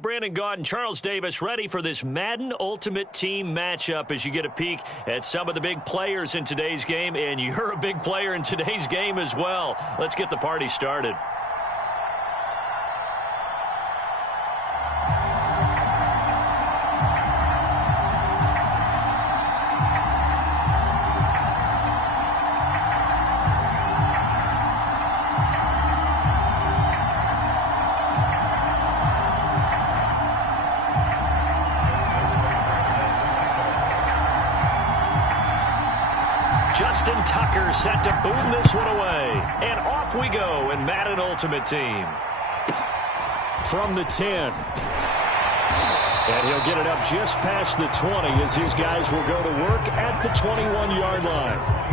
Brandon Gaud and Charles Davis ready for this Madden Ultimate Team matchup as you get a peek at some of the big players in today's game, and you're a big player in today's game as well. Let's get the party started. Justin Tucker set to boom this one away. And off we go in Madden Ultimate Team. From the 10. And he'll get it up just past the 20 as his guys will go to work at the 21-yard line.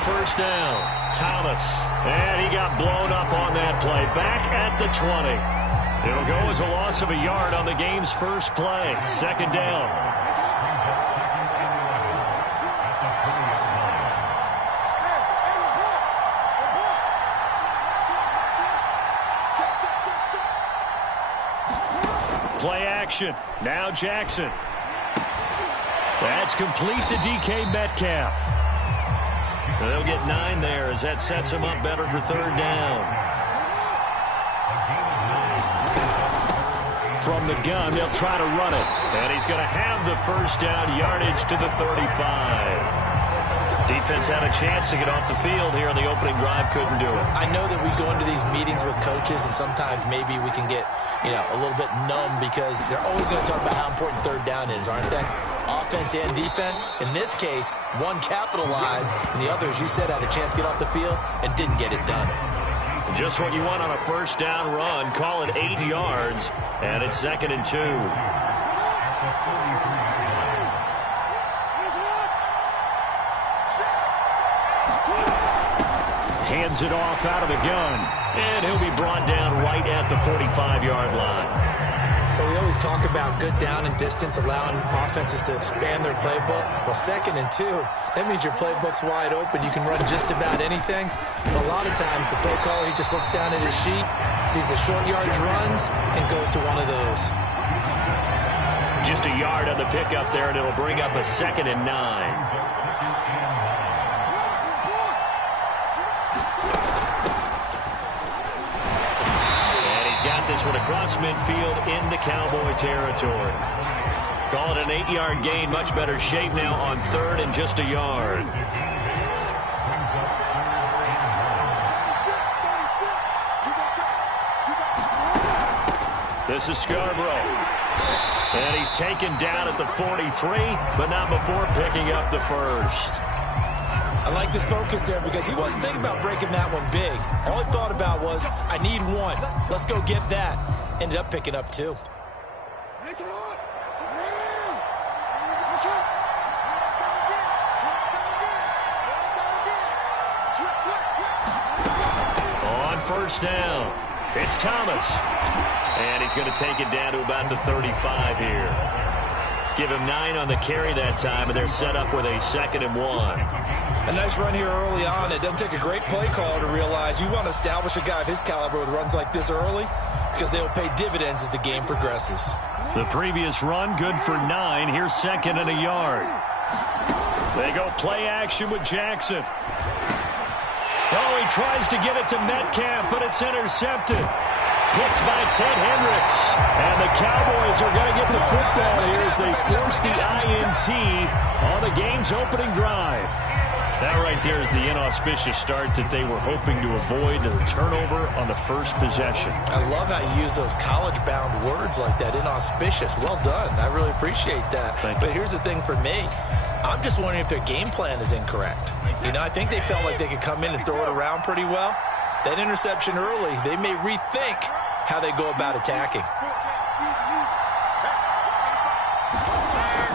First down, Thomas, and he got blown up on that play. Back at the 20. It'll go as a loss of a yard on the game's first play. Second down. Play action. Now Jackson. That's complete to DK Metcalf. They'll get 9 there as that sets him up better for third down. From the gun, they'll try to run it. And he's going to have the first down yardage to the 35. Defense had a chance to get off the field here on the opening drive, couldn't do it. I know that we go into these meetings with coaches, and sometimes maybe we can get, a little bit numb because they're always going to talk about how important third down is, aren't they? Offense and defense. In this case, one capitalized, and the other, as you said, had a chance to get off the field and didn't get it done. Just what you want on a first down run. Call it 8 yards, and it's 2nd and 2. Hands it off out of the gun, and he'll be brought down right at the 45-yard line. Well, we always talk about good down and distance, allowing offenses to expand their playbook. Well, 2nd and 2, that means your playbook's wide open. You can run just about anything. But a lot of times, the play caller, he just looks down at his sheet, sees the short yardage runs, and goes to one of those. Just a yard on the pickup there, and it'll bring up a 2nd and 9. Got this one across midfield into Cowboy territory. Call it an 8-yard gain. Much better shape now on 3rd and just a yard. This is Scarborough. And he's taken down at the 43, but not before picking up the first. I like this focus there because he wasn't thinking about breaking that one big. All he thought about was, I need 1. Let's go get that. Ended up picking up 2. On first down, it's Thomas. And he's going to take it down to about the 35 here. Give him 9 on the carry that time, and they're set up with a 2nd and 1. A nice run here early on. It doesn't take a great play caller to realize you want to establish a guy of his caliber with runs like this early because they'll pay dividends as the game progresses. The previous run, good for 9. Here's 2nd and a yard. They go play action with Jackson. Oh, he tries to get it to Metcalf, but it's intercepted. Picked by Ted Hendricks. And the Cowboys are going to get the football here as they force the INT on the game's opening drive. That right there is the inauspicious start that they were hoping to avoid, the turnover on the first possession. I love how you use those college-bound words like that, inauspicious. Well done. I really appreciate that. But here's the thing for me. I'm just wondering if their game plan is incorrect. I think they felt like they could come in and throw it around pretty well. That interception early, they may rethink how they go about attacking.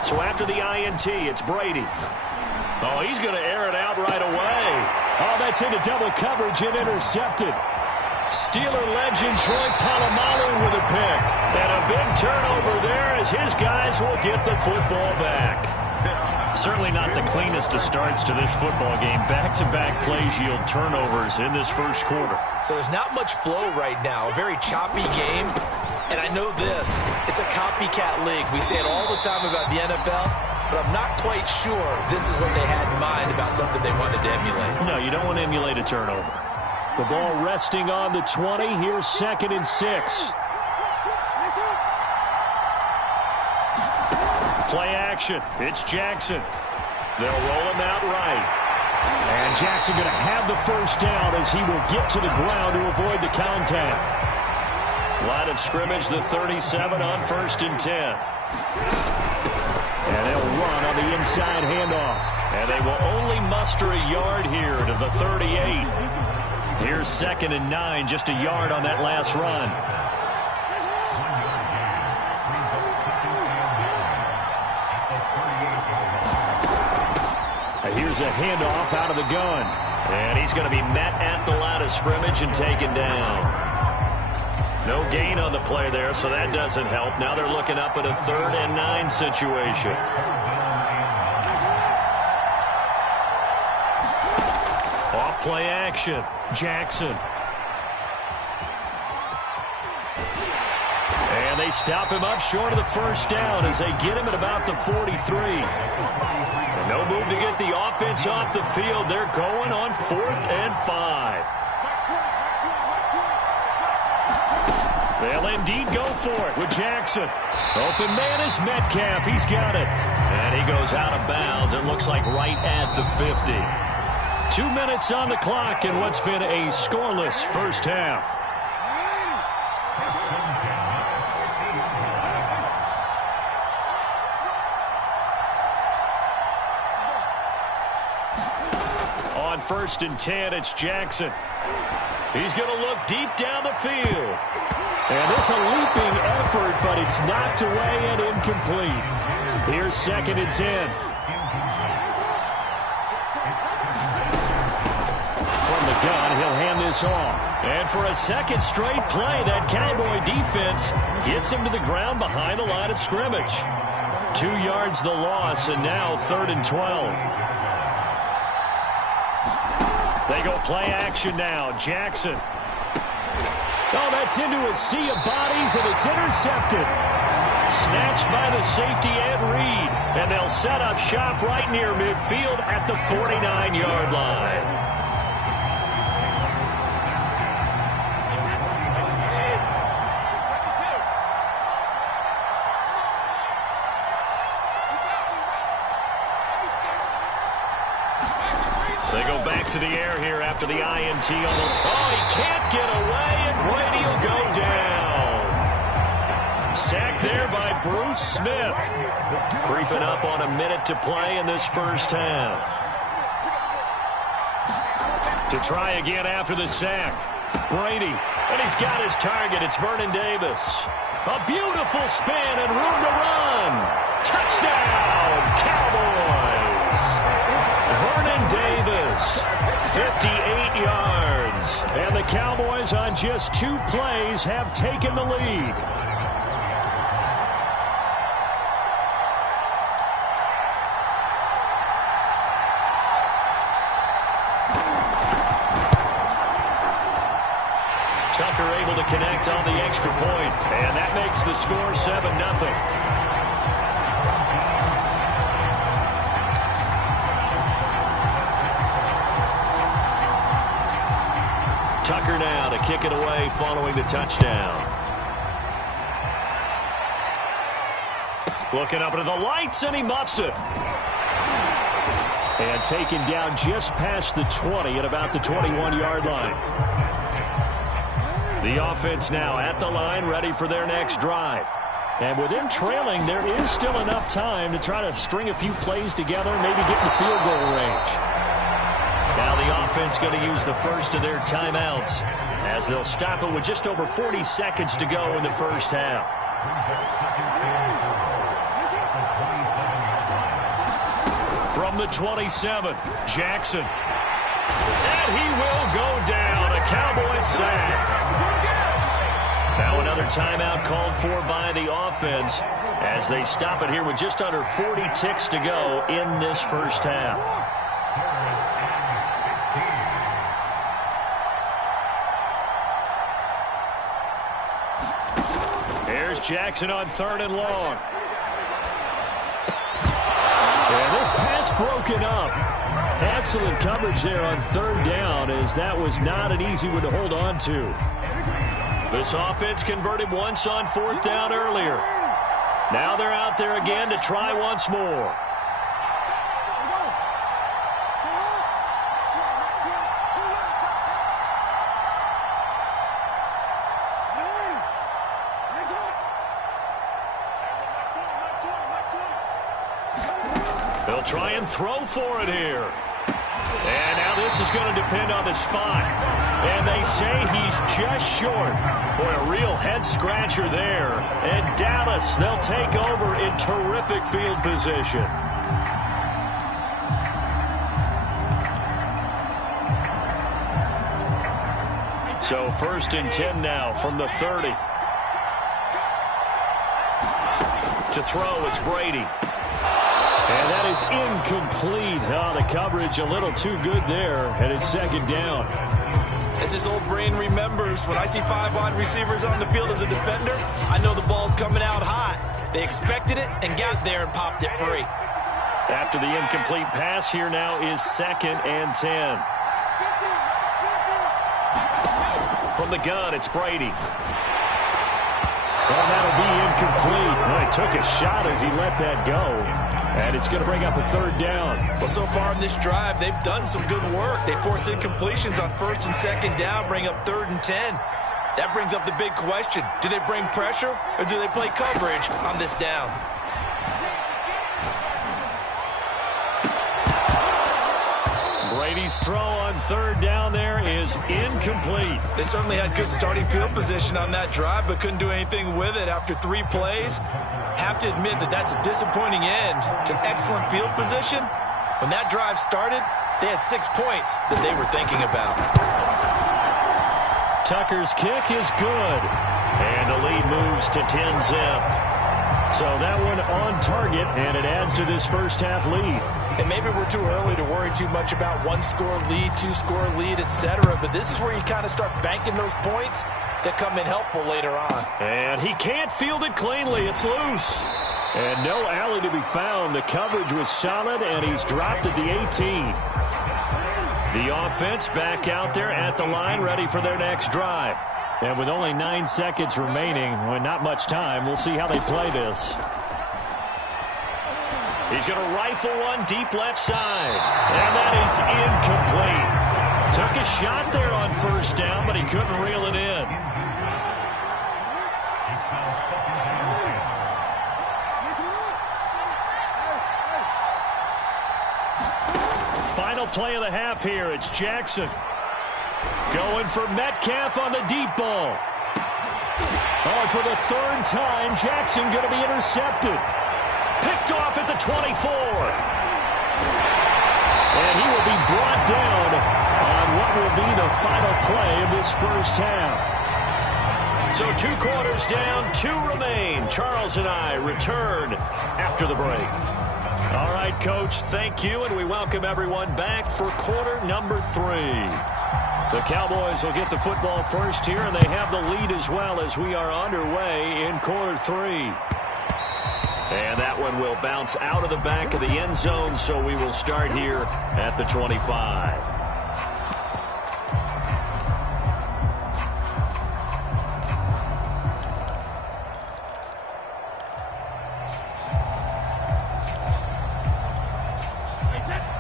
So after the INT, it's Brady. Oh, he's going to air it out right away. Oh, that's into double coverage and intercepted. Steeler legend Troy Polamalu with a pick. And a big turnover there as his guys will get the football back. Certainly not the cleanest of starts to this football game. Back-to-back plays yield turnovers in this first quarter. So there's not much flow right now. A very choppy game. And I know this. It's a copycat league. We say it all the time about the NFL. But I'm not quite sure this is what they had in mind about something they wanted to emulate. No, you don't want to emulate a turnover. The ball resting on the 20. Here's 2nd and 6. Play action. It's Jackson. They'll roll him out right. And Jackson going to have the first down as he will get to the ground to avoid the contact. Line of scrimmage, the 37 on 1st and 10. And they'll run on the inside handoff. And they will only muster a yard here to the 38. Here's 2nd and 9, just a yard on that last run. Here's a handoff out of the gun. And he's going to be met at the line of scrimmage and taken down. No gain on the play there, so that doesn't help. Now they're looking up at a 3rd and 9 situation. Off play action. Jackson. And they stop him up short of the first down as they get him at about the 43. And no move to get the offense off the field. They're going on 4th and 5. They'll indeed go for it with Jackson. Open man is Metcalf. He's got it. And he goes out of bounds. It looks like right at the 50. 2 minutes on the clock in what's been a scoreless first half. On 1st and 10, it's Jackson. He's going to look deep down the field. And this a leaping effort, but it's knocked away and incomplete. Here's 2nd and 10. From the gun, he'll hand this off. And for a second straight play, that Cowboy defense gets him to the ground behind the line of scrimmage. 2 yards the loss, and now 3rd and 12. They go play action now. Jackson. Oh, that's into a sea of bodies, and it's intercepted. Snatched by the safety Ed Reed. And they'll set up shop right near midfield at the 49-yard line. They go back to the air here after the INT on the... Oh, he can't get away, and Brady will go down. Sacked there by Bruce Smith. Creeping up on a minute to play in this first half. To try again after the sack. Brady, and he's got his target. It's Vernon Davis. A beautiful spin and room to run. Touchdown, Cowboys. Vernon Davis, 58 yards. And the Cowboys on just 2 plays have taken the lead. Tucker able to connect on the extra point, and that makes the score 7-0. Tucker now to kick it away following the touchdown. Looking up into the lights, and he muffs it. And taken down just past the 20 at about the 21-yard line. The offense now at the line, ready for their next drive. And with them trailing, there is still enough time to try to string a few plays together, maybe get in the field goal range. Now the offense going to use the first of their timeouts as they'll stop it with just over 40 seconds to go in the first half. From the 27, Jackson. And he will go down. A Cowboys sack. Now another timeout called for by the offense as they stop it here with just under 40 ticks to go in this first half. Here's Jackson on 3rd and long. And this pass broken up. Excellent coverage there on 3rd down, as that was not an easy one to hold on to. This offense converted once on 4th down earlier. Now they're out there again to try once more. They'll try and throw for it here. And now this is going to depend on the spot. And they say he's just short. Boy, a real head-scratcher there. And Dallas, they'll take over in terrific field position. So 1st and 10 now from the 30. To throw, it's Brady. And that is incomplete. Oh, the coverage a little too good there, and it's 2nd down. As his old brain remembers, when I see 5 wide receivers on the field as a defender, I know the ball's coming out hot. They expected it and got there and popped it free. After the incomplete pass, here now is 2nd and 10. From the gun, it's Brady. Well, that'll be incomplete. Well, he took a shot as he let that go. And it's going to bring up a 3rd down. Well, so far in this drive, they've done some good work. They force incompletions on 1st and 2nd down, bring up 3rd and 10. That brings up the big question. Do they bring pressure or do they play coverage on this down? Brady's throw on 3rd down there is incomplete. They certainly had good starting field position on that drive, but couldn't do anything with it after 3 plays. Have to admit that that's a disappointing end to excellent field position. When that drive started, they had 6 points that they were thinking about. Tucker's kick is good. And the lead moves to 10-zip. So that one on target, and it adds to this first half lead. And maybe we're too early to worry too much about 1-score lead, 2-score lead, etc. But this is where you kind of start banking those points that come in helpful later on. And he can't field it cleanly. It's loose. And no alley to be found. The coverage was solid, and he's dropped at the 18. The offense back out there at the line, ready for their next drive. And with only 9 seconds remaining, well, not much time, we'll see how they play this. He's going to rifle one deep left side. And that is incomplete. Took a shot there on 1st down, but he couldn't reel it in. Final play of the half here. It's Jackson. Going for Metcalf on the deep ball. Oh, for the 3rd time, Jackson going to be intercepted. Picked off at the 24. And he will be brought down on what will be the final play of this first half. So 2 quarters down, 2 remain. Charles and I return after the break. All right, Coach, thank you, and we welcome everyone back for quarter number 3. The Cowboys will get the football first here, and they have the lead as well as we are underway in quarter 3. And that one will bounce out of the back of the end zone, so we will start here at the 25.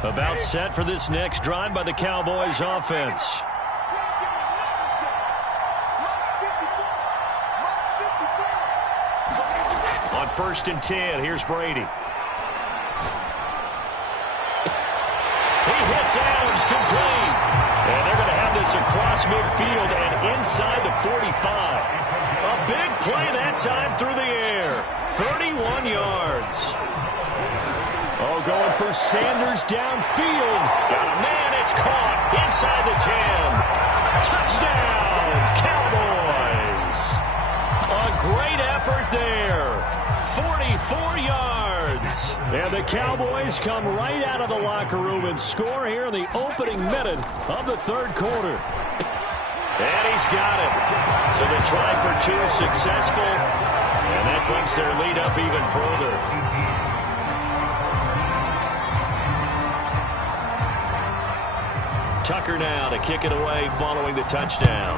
About set for this next drive by the Cowboys offense. On 1st and 10, here's Brady. He hits Adams complete. And they're going to have this across midfield and inside the 45. A big play that time through the air. 31 yards. Oh, going for Sanders downfield. Got a man it's caught inside the 10. Touchdown, Cowboys. A great effort there. 44 yards. And the Cowboys come right out of the locker room and score here in the opening minute of the third quarter. And he's got it. So the try for two successful. And that bumps their lead up even further. Tucker now to kick it away following the touchdown.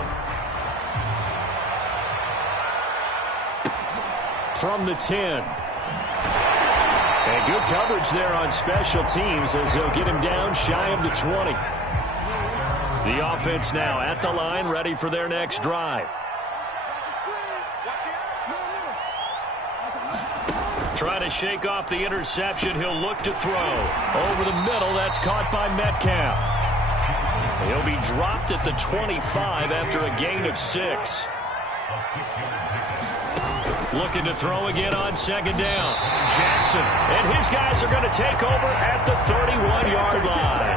From the 10. And good coverage there on special teams as they'll get him down shy of the 20. The offense now at the line, ready for their next drive. Trying to shake off the interception. He'll look to throw. Over the middle, that's caught by Metcalf. He'll be dropped at the 25 after a gain of 6. Looking to throw again on second down. Jackson, and his guys are going to take over at the 31-yard line.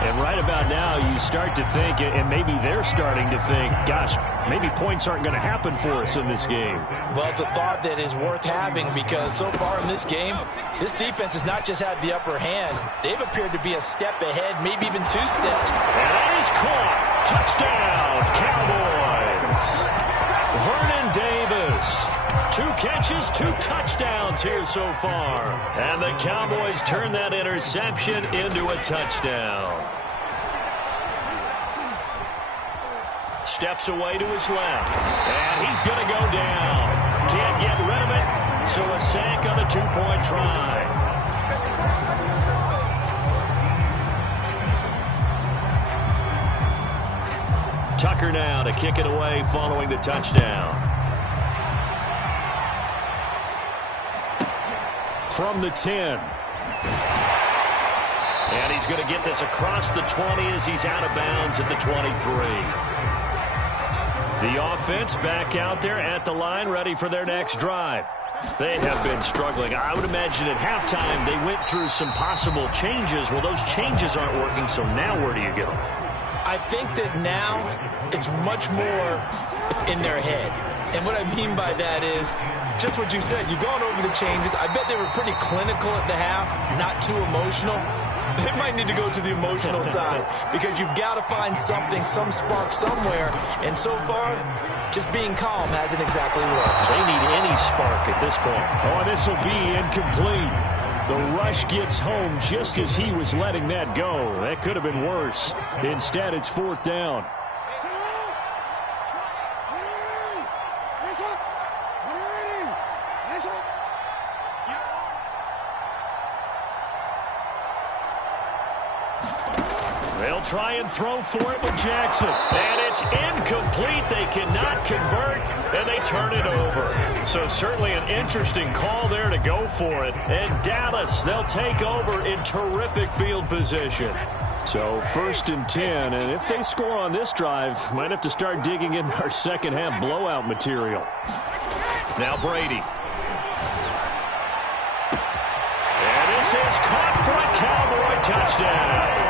And right about now, you start to think, and maybe they're starting to think, gosh, maybe points aren't going to happen for us in this game. Well, it's a thought that is worth having because so far in this game, this defense has not just had the upper hand. They've appeared to be a step ahead, maybe even 2 steps. And that is caught. Touchdown, Cowboys. Vernon Davis. 2 catches, 2 touchdowns here so far. And the Cowboys turn that interception into a touchdown. Steps away to his left. And he's going to go down. Can't get rid of it. So a sack on the 2-point try. Tucker now to kick it away following the touchdown. From the 10. And he's going to get this across the 20 as he's out of bounds at the 23. The offense back out there at the line, ready for their next drive. They have been struggling. I would imagine at halftime they went through some possible changes. Well, those changes aren't working, so now where do you go? I think that now it's much more in their head. And what I mean by that is just what you said. You've gone over the changes. I bet they were pretty clinical at the half, not too emotional. They might need to go to the emotional side because you've got to find something, some spark somewhere. And so far, just being calm hasn't exactly worked. They need any spark at this point. Oh, this will be incomplete. The rush gets home just as he was letting that go. That could have been worse. Instead, it's 4th down. They'll try and throw for it with Jackson. And it's incomplete. They cannot convert, and they turn it over. So certainly an interesting call there to go for it. And Dallas, they'll take over in terrific field position. So 1st and 10, and if they score on this drive, might have to start digging in our second half blowout material. Now Brady. And this is caught for a Cowboy touchdown.